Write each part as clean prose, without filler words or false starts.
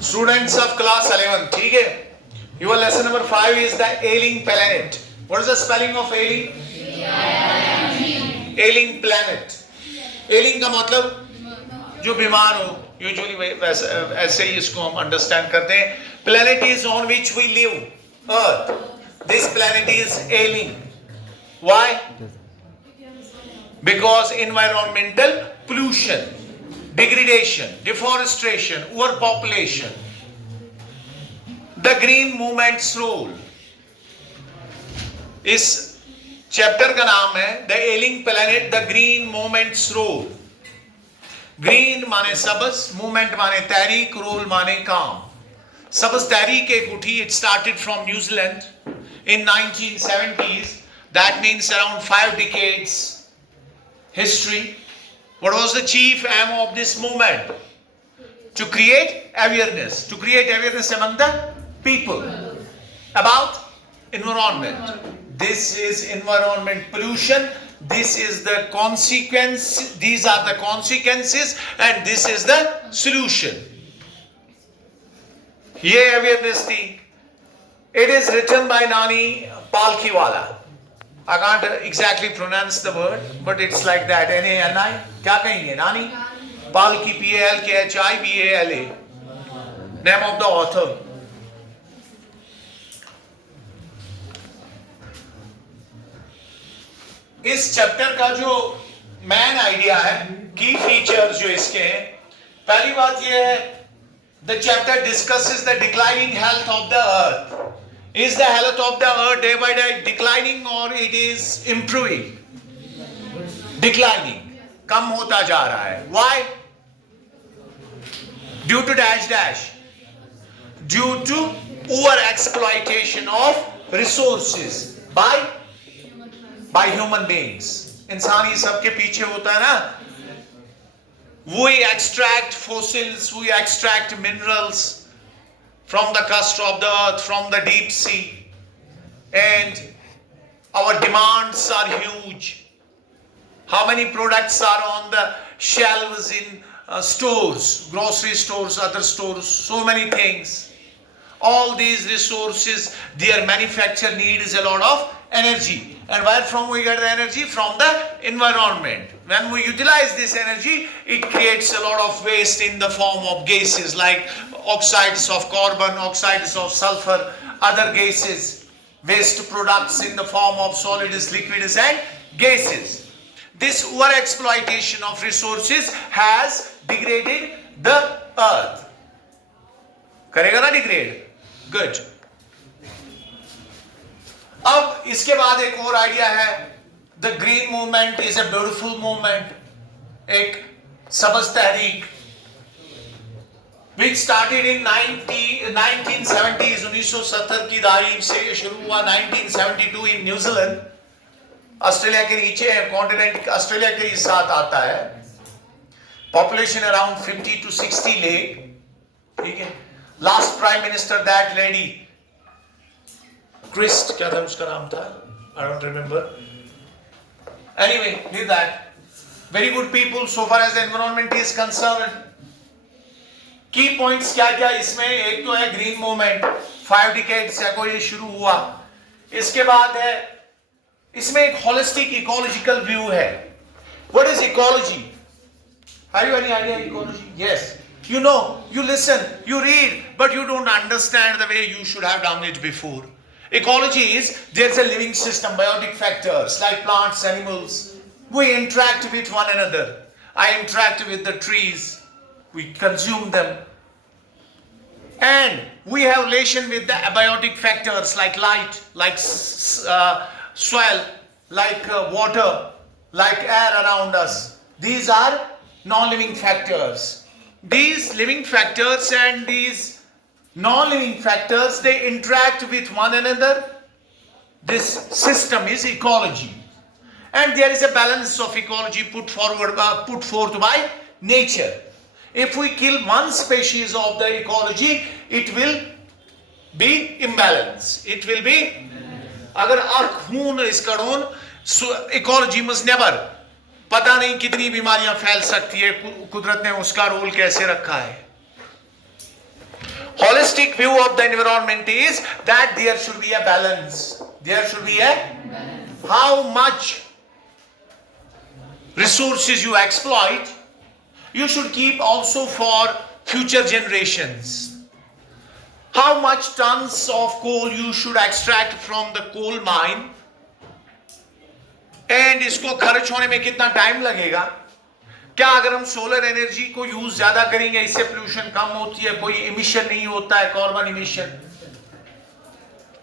Students of class 11, ठीक है? Your lesson number 5 is the ailing planet. What is the spelling of ailing? Ailing planet. Ailing का मतलब जो बीमार हो. Usually ऐसे ही इसको हम understand करते हैं. Planet is on which we live, Earth. This planet is ailing. Why? Because environmental pollution, degradation, deforestation, overpopulation. The green movement's role. इस चैप्टर का नाम है the ailing planet, the green movement's role. Green माने सबज, movement माने तहरीक, role माने काम. सबज तहरीक एक उठी. It started from New Zealand in 1970s. That means around 5 decades history. What was the chief aim of this movement? To create awareness among the people about environment. This is environment pollution. This is the consequence. These are the consequences, and this is the solution. ये awareness थी. It is written by Nani Palkhiwala. I can't exactly pronounce the word, but it's like that. N-A-N-I. क्या कहेंगे? Nani Palki, P-A-L-K-H-I-W-A-L-A. Name of the author. इस chapter का जो main idea है, की features जो इसके हैं, पहली बात ये है, the chapter discusses the declining health of the earth. Is the health of the earth day by day declining or it is improving? Declining. कम होता जा रहा है. Why? Due to dash. Due to over exploitation of resources by human beings. इंसान ही सबके पीछे होता है ना. We extract fossils, we extract minerals from the crust of the earth, from the deep sea, and our demands are huge. How many products are on the shelves in stores, grocery stores, other stores, so many things. All these resources, their manufacture needs a lot of energy. And where from we get the energy? From the environment. When we utilize this energy, it creates a lot of waste in the form of gases like oxides of carbon, oxides of sulfur, other gases, waste products in the form of solids, liquids and gases. This over-exploitation of resources has degraded the earth. करेगा ना degrade? Good. अब इसके बाद एक और idea है. The green movement is a beautiful movement. एक सबज तहरीक which started in 1970s, 1970 की दहाई से शुरू हुआ. 1972 in न्यूजीलैंड. ऑस्ट्रेलिया के नीचे है, कॉन्टिनेंट ऑस्ट्रेलिया के साथ आता है. Population around 50 to 60 lakh. ठीक है. Last prime minister that lady Christ, क्या था उसका नाम था? I don't remember. Anyway, did that. Very good people so far as the environment is concerned. की पॉइंट्स क्या क्या इसमें? एक तो है ग्रीन मूवमेंट, 5 decades अगो ये शुरू हुआ. इसके बाद है इसमें एक होलिस्टिक इकोलॉजिकल व्यू है. What is ecology? Have you any idea ecology? Yes, you know, you listen, you read, but you don't understand the way you should have done it before. Ecology is there's a living system, biotic factors like plants, animals. We interact with one another. I interact with the trees. We consume them. And we have relation with the abiotic factors like light, like soil, like water, like air around us. These are non-living factors. These living factors and these non-living factors, they interact with one another. This system is ecology. And there is a balance of ecology put forth by nature. If we kill one species of the ecology, it will be imbalance. It will be, agar ar khoon is kadon, so ecology must never पता नहीं कितनी बीमारियां फैल सकती है, कुदरत ने उसका रोल कैसे रखा है। Holistic view of the environment is that there should be a balance. There should be a how much resources you exploit, you should keep also for future generations. How much tons of coal you should extract from the coal mine, and इसको खर्च होने में कितना time लगेगा। क्या अगर हम solar energy को यूज ज्यादा करेंगे इससे पोल्यूशन कम होती है, कोई इमिशन नहीं होता है, कार्बन इमिशन।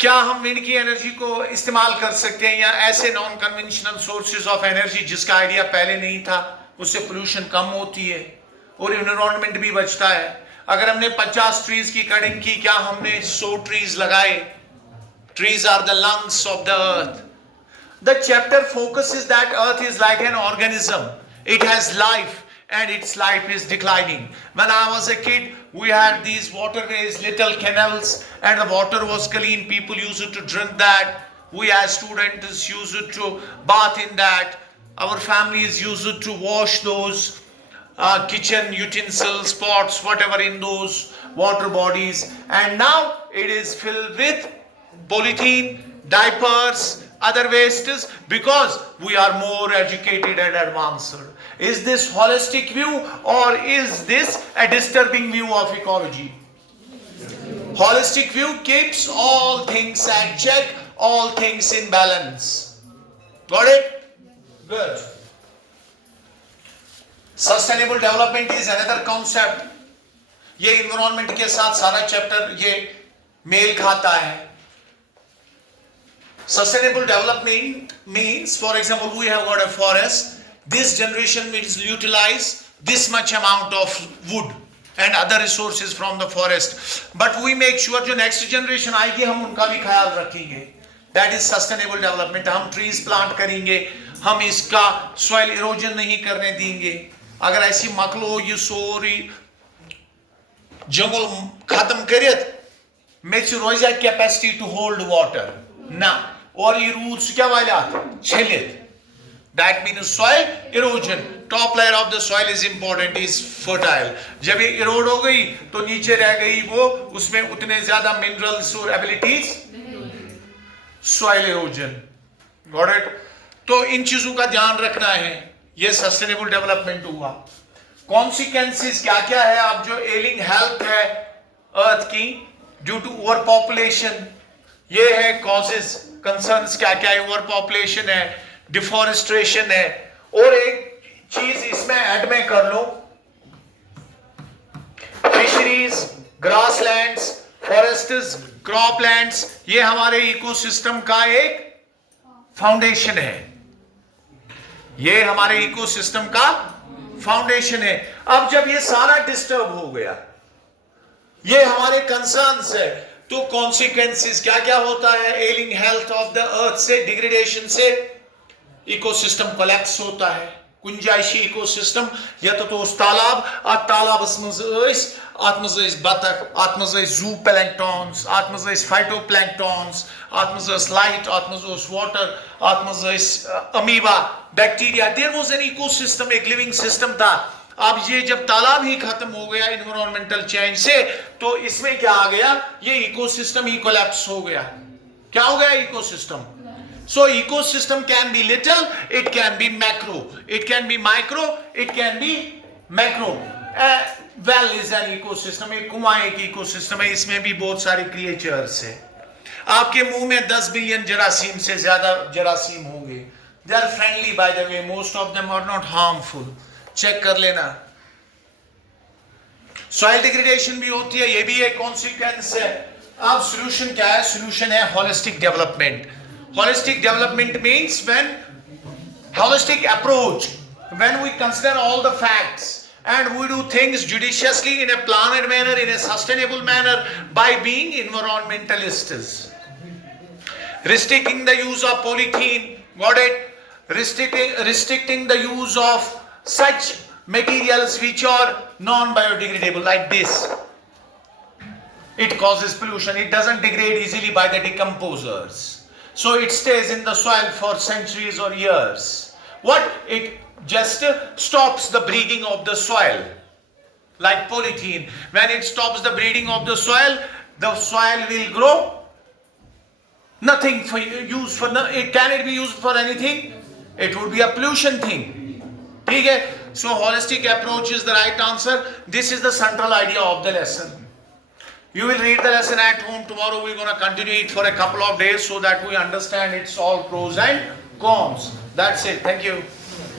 क्या हम विंड की एनर्जी को इस्तेमाल कर सकते हैं या ऐसे non conventional sources of energy जिसका आइडिया पहले नहीं था, उससे पोल्यूशन कम होती है और एनवायरनमेंट भी बचता है। अगर हमने 50 ट्रीज की कटिंग की, क्या हमने 100 ट्रीज लगाए? Trees are the lungs of the earth. The chapter focuses that earth is like an organism, it has life and its life is declining. When I was a kid, we had these waterways, little canals, and the water was clean. People used to drink that. We as students used to bath in that. Our families used to wash those kitchen utensils, pots, whatever in those water bodies. And now it is filled with polythene, diapers, other wastes, because we are more educated and advanced. Is this holistic view or is this a disturbing view of ecology? Holistic view keeps all things at check, all things in balance. Got it? Good. Sustainable development is another concept. ये environment के साथ सारा chapter ये mail खाता है। Sustainable development means, for example, we have got a forest. This generation will utilize this much amount of wood and other resources from the forest. But we make sure जो next generation आएगी हम उनका भी ख्याल रखेंगे. That is sustainable development. हम trees plant करेंगे, हम इसका soil erosion नहीं करने देंगे. अगर ऐसी मकलो ये सोरी जंगल खत्म करियत, मे छु रोजा capacity to hold water. ना और ये roots क्या वाले छलित. That means soil erosion. Top layer of the soil is important, is fertile. जब ये erode हो गई तो नीचे रह गई वो, उसमें उतने ज्यादा minerals और abilities, soil erosion. Got it? तो इन चीजों का ध्यान रखना है। ये sustainable development हुआ। Consequences क्या क्या है? अब जो ailing health है earth की due to overpopulation, ये है causes, concerns क्या क्या है? Overpopulation है, डिफॉरेस्ट्रेशन है, और एक चीज इसमें ऐड में कर लो, फिशरीज, ग्रासलैंड्स, फॉरेस्ट्स, क्रॉपलैंड्स, ये हमारे इकोसिस्टम का एक फाउंडेशन है। ये हमारे इकोसिस्टम का फाउंडेशन है। अब जब ये सारा डिस्टर्ब हो गया, ये हमारे कंसर्न्स है, तो कॉन्सिक्वेंसेस क्या क्या होता है? एलिंग हेल्थ ऑफ द अर्थ से, डिग्रेडेशन से इकोसिस्टम कोलैप्स होता है। गुंजाइशी इकोसिस्टम या तो उस तालाब तालाबस मज बतख, अत मज जू प्लैंक्टॉन्स, अत मज फाइटोप्लैंक्टॉन्स, अत मज लाइट, अत मज वाटर, अत मज amoeba, bacteria. There was an ecosystem, एक लिविंग सिस्टम था। अब ये जब तालाब ही खत्म हो गया एनवायरमेंटल चेंज से, तो इसमें क्या आ गया? ये इकोसिस्टम ही कोलैप्स हो गया। क्या हो गया? Ecosystem. So ecosystem can be little, it can be macro, it can be micro, it can be macro. Well is an ecosystem, एक कुआं एक इकोसिस्टम है, इसमें भी बहुत सारे क्रिएचर्स है। आपके मुंह में 10 बिलियन जरासीम से ज्यादा जरासीम होंगे। They are friendly by the way, most of them are not harmful. Check कर लेना। Soil degradation भी होती है, ये भी एक कॉन्सिक्वेंस है। अब सोल्यूशन क्या है? सोल्यूशन है holistic development. Holistic development means when holistic approach, when we consider all the facts and we do things judiciously in a planned manner, in a sustainable manner, by being environmentalists. Restricting the use of polythene, got it? Restricting the use of such materials which are non-biodegradable like this. It causes pollution. It doesn't degrade easily by the decomposers. So it stays in the soil for centuries or years. What? It just stops the breathing of the soil. Like polythene, when it stops the breathing of the soil will grow nothing for use for. Can it be used for anything? It would be a pollution thing. Okay? So holistic approach is the right answer. This is the central idea of the lesson. You will read the lesson at home. Tomorrow we're going to continue it for a couple of days so that we understand its all pros and cons. That's it. Thank you.